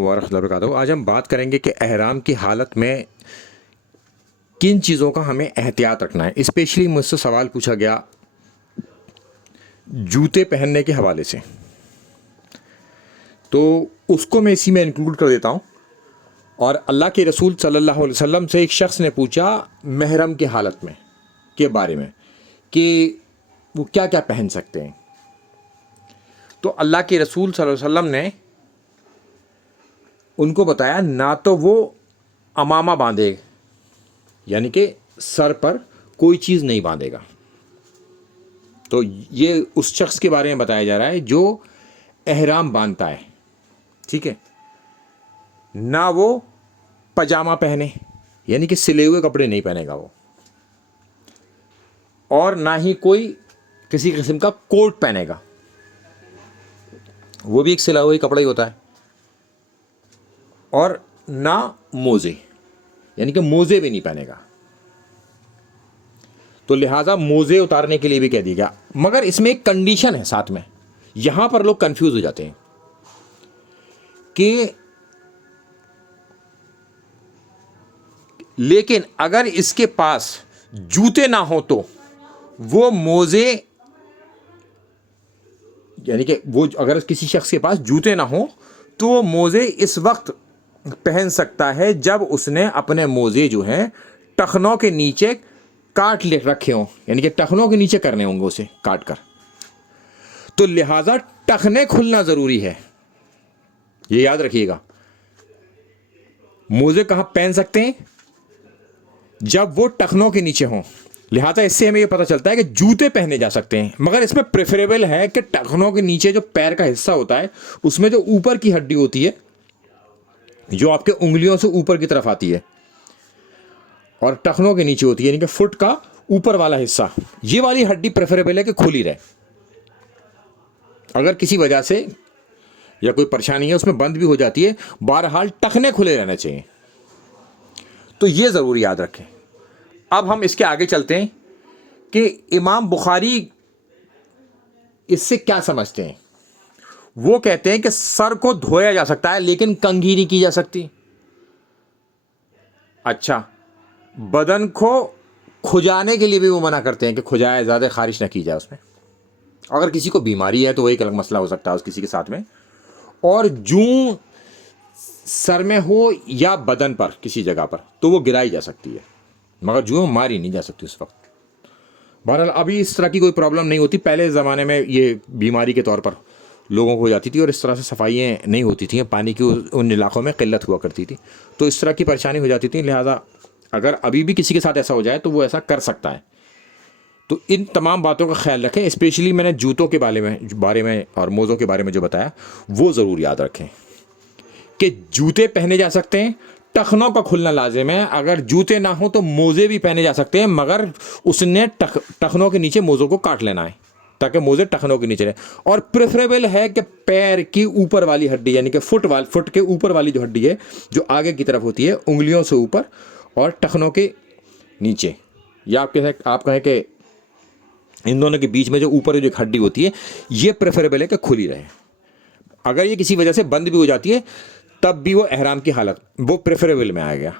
ورحمۃ اللہ وبرکاتہ۔ آج ہم بات کریں گے کہ احرام کی حالت میں کن چیزوں کا ہمیں احتیاط رکھنا ہے۔ اسپیشلی مجھ سے سوال پوچھا گیا جوتے پہننے کے حوالے سے، تو اس کو میں اسی میں انکلوڈ کر دیتا ہوں۔ اور اللہ کے رسول صلی اللہ علیہ وسلم سے ایک شخص نے پوچھا محرم کی حالت میں کے بارے میں کہ وہ کیا کیا پہن سکتے ہیں، تو اللہ کے رسول صلی اللہ علیہ وسلم نے ان کو بتایا نہ تو وہ امامہ باندھے، یعنی کہ سر پر کوئی چیز نہیں باندھے گا، تو یہ اس شخص کے بارے میں بتایا جا رہا ہے جو احرام باندھتا ہے، ٹھیک ہے۔ نہ وہ پاجامہ پہنے، یعنی کہ سلے ہوئے کپڑے نہیں پہنے گا وہ، اور نہ ہی کوئی کسی قسم کا کوٹ پہنے گا، وہ بھی ایک سلا ہوا کپڑا ہی ہوتا ہے، اور نہ موزے، یعنی کہ موزے بھی نہیں پہنے گا۔ تو لہٰذا موزے اتارنے کے لیے بھی کہہ دیا گیا، مگر اس میں ایک کنڈیشن ہے ساتھ میں، یہاں پر لوگ کنفیوز ہو جاتے ہیں کہ لیکن اگر اس کے پاس جوتے نہ ہوں تو وہ موزے، یعنی کہ وہ اگر کسی شخص کے پاس جوتے نہ ہوں تو وہ موزے اس وقت پہن سکتا ہے جب اس نے اپنے موزے جو ہیں ٹخنوں کے نیچے کاٹ لے رکھے ہوں، یعنی کہ ٹخنوں کے نیچے کرنے ہوں گے اسے کاٹ کر، تو لہٰذا ٹخنے کھلنا ضروری ہے، یہ یاد رکھیے گا۔ موزے کہاں پہن سکتے ہیں؟ جب وہ ٹخنوں کے نیچے ہوں، لہٰذا اس سے ہمیں یہ پتہ چلتا ہے کہ جوتے پہنے جا سکتے ہیں، مگر اس میں پریفریبل ہے کہ ٹخنوں کے نیچے جو پیر کا حصہ ہوتا ہے اس میں جو اوپر کی ہڈی ہوتی ہے جو آپ کے انگلیوں سے اوپر کی طرف آتی ہے اور ٹخنوں کے نیچے ہوتی ہے، یعنی کہ فٹ کا اوپر والا حصہ، یہ والی ہڈی پریفریبل ہے کہ کھلی رہے۔ اگر کسی وجہ سے یا کوئی پریشانی ہے اس میں بند بھی ہو جاتی ہے، بہرحال ٹخنے کھلے رہنے چاہیے، تو یہ ضرور یاد رکھیں۔ اب ہم اس کے آگے چلتے ہیں کہ امام بخاری اس سے کیا سمجھتے ہیں۔ وہ کہتے ہیں کہ سر کو دھویا جا سکتا ہے لیکن کنگھی نہیں کی جا سکتی۔ اچھا، بدن کو کھجانے کے لیے بھی وہ منع کرتے ہیں کہ کھجائے، زیادہ خارش نہ کی جائے اس میں، اگر کسی کو بیماری ہے تو وہ ایک الگ مسئلہ ہو سکتا ہے اس کسی کے ساتھ میں، اور جوں سر میں ہو یا بدن پر کسی جگہ پر تو وہ گرائی جا سکتی ہے، مگر جو ماری نہیں جا سکتی اس وقت۔ بہرحال ابھی اس طرح کی کوئی پرابلم نہیں ہوتی، پہلے زمانے میں یہ بیماری کے طور پر لوگوں کو ہو جاتی تھی اور اس طرح سے صفائیاں نہیں ہوتی تھیں، پانی کی ان علاقوں میں قلت ہوا کرتی تھی، تو اس طرح کی پریشانی ہو جاتی تھی، لہٰذا اگر ابھی بھی کسی کے ساتھ ایسا ہو جائے تو وہ ایسا کر سکتا ہے۔ تو ان تمام باتوں کا خیال رکھیں، اسپیشلی میں نے جوتوں کے بارے میں اور موزوں کے بارے میں جو بتایا وہ ضرور یاد رکھیں کہ جوتے پہنے جا سکتے ہیں، ٹخنوں کا کھلنا لازم ہے، اگر جوتے نہ ہوں تو موزے بھی پہنے جا سکتے ہیں، مگر اس نے ٹخنوں کے نیچے موزوں کو کاٹ لینا ہے تاکہ موزے ٹخنوں کے نیچے رہے، اور پریفریبل ہے کہ پیر کی اوپر والی ہڈی، یعنی کہ فٹ کے اوپر والی جو ہڈی ہے جو آگے کی طرف ہوتی ہے انگلیوں سے اوپر اور ٹخنوں کے نیچے، یا آپ کہیں کہ ان دونوں کے بیچ میں جو اوپر جو ایک ہڈی ہوتی ہے یہ پریفریبل ہے کہ کھلی رہے۔ اگر یہ کسی وجہ سے بند بھی ہو جاتی ہے تب بھی وہ احرام کی حالت وہ پریفریبل میں آ گیا۔